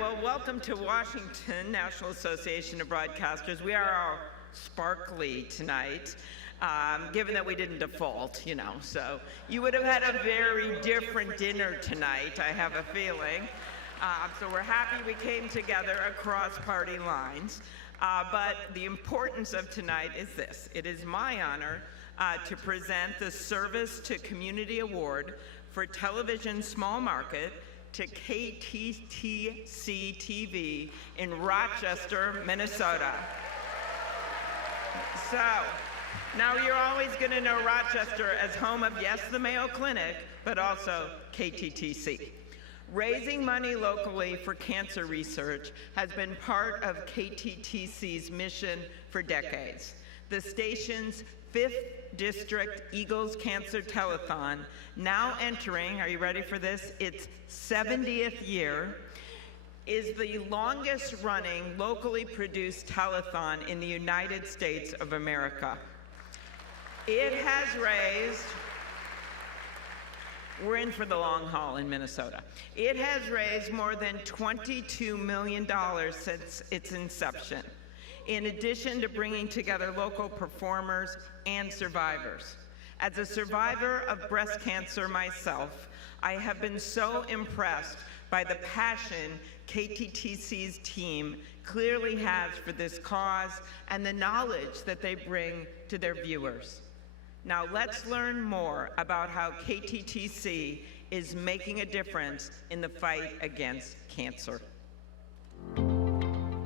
well, welcome to Washington National Association of Broadcasters. We are all sparkly tonight, given that we didn't default, so you would have had a very different dinner tonight, I have a feeling. So we're happy we came together across party lines. But the importance of tonight is this. It is my honor to present the Service to Community Award for Television Small Market to KTTC TV in Rochester, Minnesota. So, now you're always going to know Rochester as home of, yes, the Mayo Clinic, but also KTTC. Raising money locally for cancer research has been part of KTTC's mission for decades. The station's 5th District Eagles Cancer Telethon, now entering, are you ready for this, its 70th year, is the longest running locally produced telethon in the United States of America. It has raised, we're in for the long haul in Minnesota. It has raised more than $22 million since its inception, in addition to bringing together local performers and survivors. As a survivor of breast cancer myself, I have been so impressed by the passion KTTC's team clearly has for this cause and the knowledge that they bring to their viewers. Now let's learn more about how KTTC is making a difference in the fight against cancer.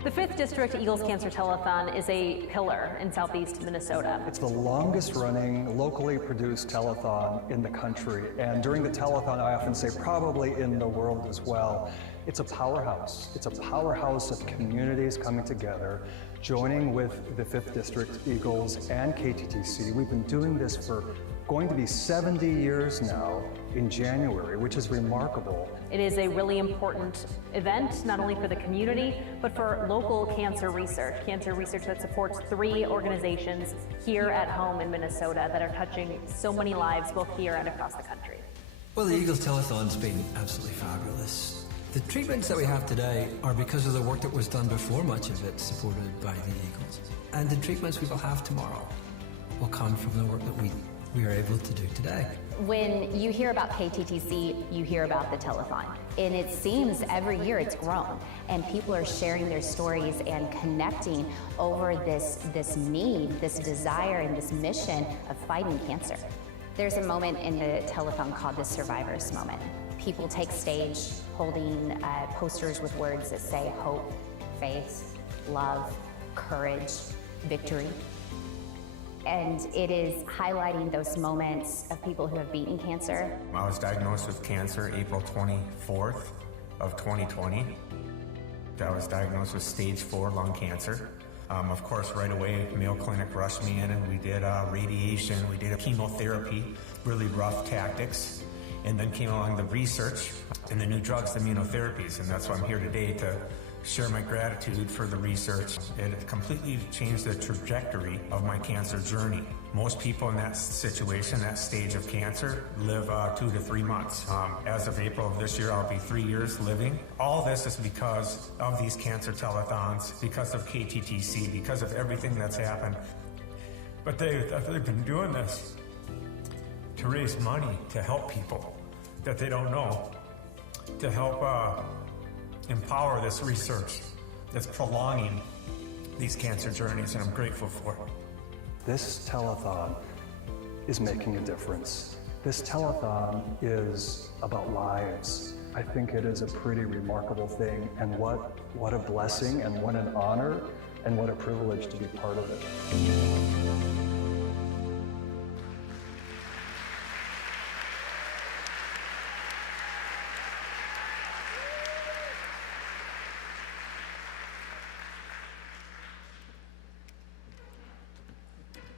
The 5th District Eagles Cancer Telethon is a pillar in Southeast Minnesota. It's the longest running locally produced telethon in the country. And during the telethon, I often say probably in the world as well. It's a powerhouse. It's a powerhouse of communities coming together, joining with the 5th District Eagles and KTTC. We've been doing this for going to be 70 years now in January, which is remarkable. It is a really important event, not only for the community, but for local cancer research that supports 3 organizations here at home in Minnesota that are touching so many lives both here and across the country. Well, the Eagles Telethon's been absolutely fabulous. The treatments that we have today are because of the work that was done before, much of it supported by the Eagles. And the treatments we will have tomorrow will come from the work that we are able to do today. When you hear about KTTC, you hear about the telethon. And it seems every year it's grown, and people are sharing their stories and connecting over this need, this desire, and this mission of fighting cancer. There's a moment in the telethon called the Survivor's Moment. People take stage holding posters with words that say hope, faith, love, courage, victory. And it is highlighting those moments of people who have beaten cancer. I was diagnosed with cancer April 24th of 2020. I was diagnosed with stage 4 lung cancer. Of course, right away, Mayo Clinic rushed me in and we did radiation, we did chemotherapy, really rough tactics. And then came along the research and the new drugs, the immunotherapies, and that's why I'm here today to share my gratitude for the research. It completely changed the trajectory of my cancer journey. Most people in that situation, that stage of cancer, live 2 to 3 months. As of April of this year, I'll be 3 years living. All this is because of these cancer telethons, because of KTTC, because of everything that's happened. But they've been doing this to raise money to help people that they don't know, to help empower this research that's prolonging these cancer journeys, and I'm grateful for it. This telethon is making a difference. This telethon is about lives. I think it is a pretty remarkable thing, and what a blessing, and what an honor, and what a privilege to be part of it.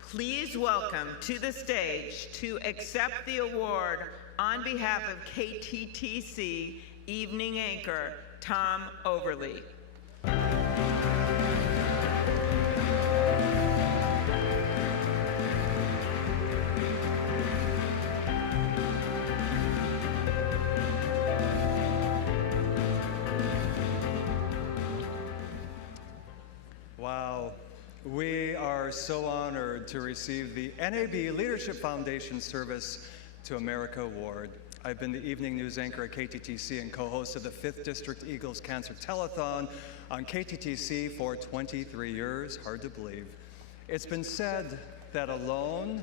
Please welcome to the stage to accept the award on behalf of KTTC evening anchor Tom Overly. are so honored to receive the NAB Leadership Foundation Service to America Award. I've been the evening news anchor at KTTC and co-host of the 5th District Eagles Cancer Telethon on KTTC for 23 years, hard to believe. It's been said that alone,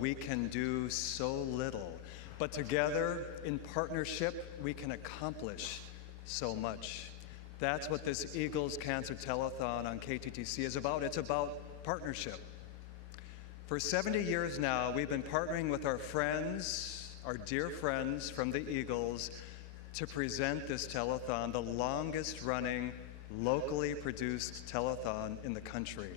we can do so little, but together, in partnership, we can accomplish so much. That's what this Eagles Cancer Telethon on KTTC is about. It's about partnership. For 70 years now, we've been partnering with our friends, our dear friends from the Eagles, to present this telethon, the longest running, locally produced telethon in the country.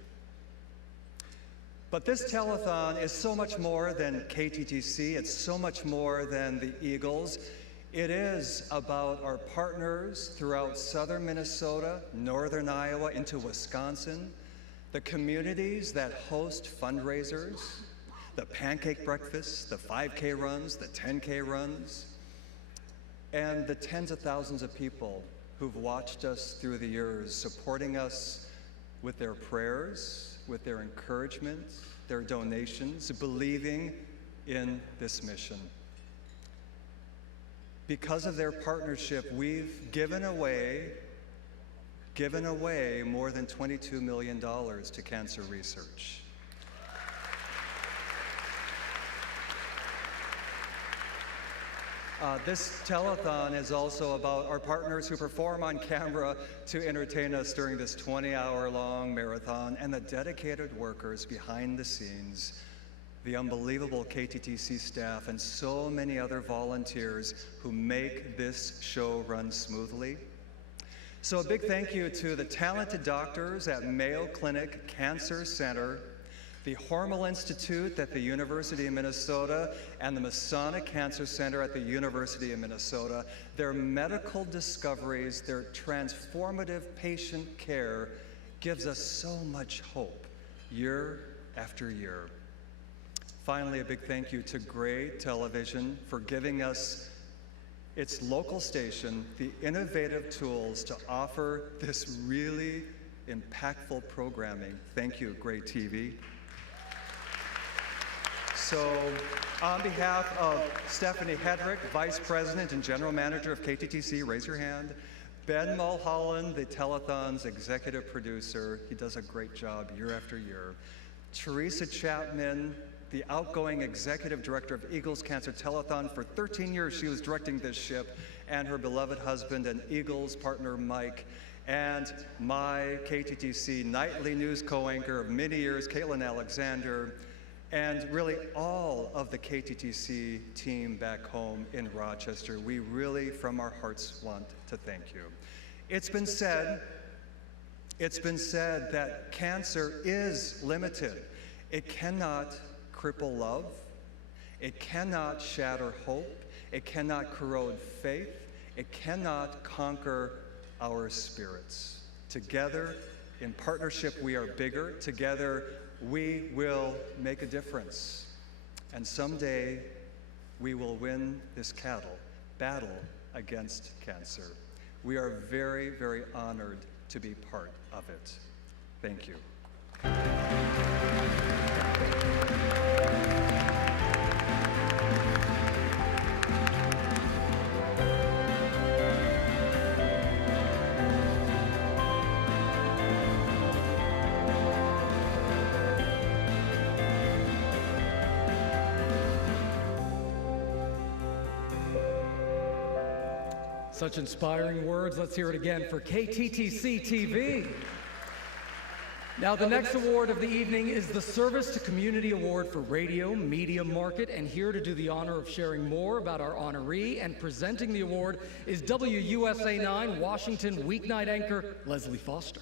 But this telethon is so much more than KTTC, it's so much more than the Eagles. It is about our partners throughout southern Minnesota, northern Iowa, into Wisconsin, the communities that host fundraisers, the pancake breakfasts, the 5K runs, the 10K runs, and the tens of thousands of people who've watched us through the years, supporting us with their prayers, with their encouragement, their donations, believing in this mission. Because of their partnership, we've given away more than $22 million to cancer research. This telethon is also about our partners who perform on camera to entertain us during this 20-hour-long marathon, and the dedicated workers behind the scenes, the unbelievable KTTC staff, and so many other volunteers who make this show run smoothly. So a big thank you to the talented doctors at Mayo Clinic Cancer Center, the Hormel Institute at the University of Minnesota, and the Masonic Cancer Center at the University of Minnesota. Their medical discoveries, their transformative patient care gives us so much hope year after year. Finally, a big thank you to Gray Television for giving us its local station the innovative tools to offer this really impactful programming. Thank you, Gray TV. So, on behalf of Stephanie Hedrick, Vice President and General Manager of KTTC, raise your hand. Ben Mulholland, the telethon's executive producer. He does a great job year after year. Teresa Chapman, the outgoing executive director of Eagles Cancer Telethon. For 13 years, she was directing this ship, and her beloved husband and Eagles partner, Mike, and my KTTC nightly news co-anchor of many years, Caitlin Alexander, and really all of the KTTC team back home in Rochester. We really, from our hearts, want to thank you. It's been said that cancer is limited. It cannot cripple love. It cannot shatter hope. It cannot corrode faith. It cannot conquer our spirits. Together, in partnership, we are bigger. Together, we will make a difference. And someday, we will win this battle against cancer. We are very, very honored to be part of it. Thank you. Such inspiring words. Let's hear it again for KTTC TV. Now, the next award of the evening is the Service to Community Award for Radio Media Market, and here to do the honor of sharing more about our honoree and presenting the award is WUSA 9 Washington weeknight anchor Leslie Foster.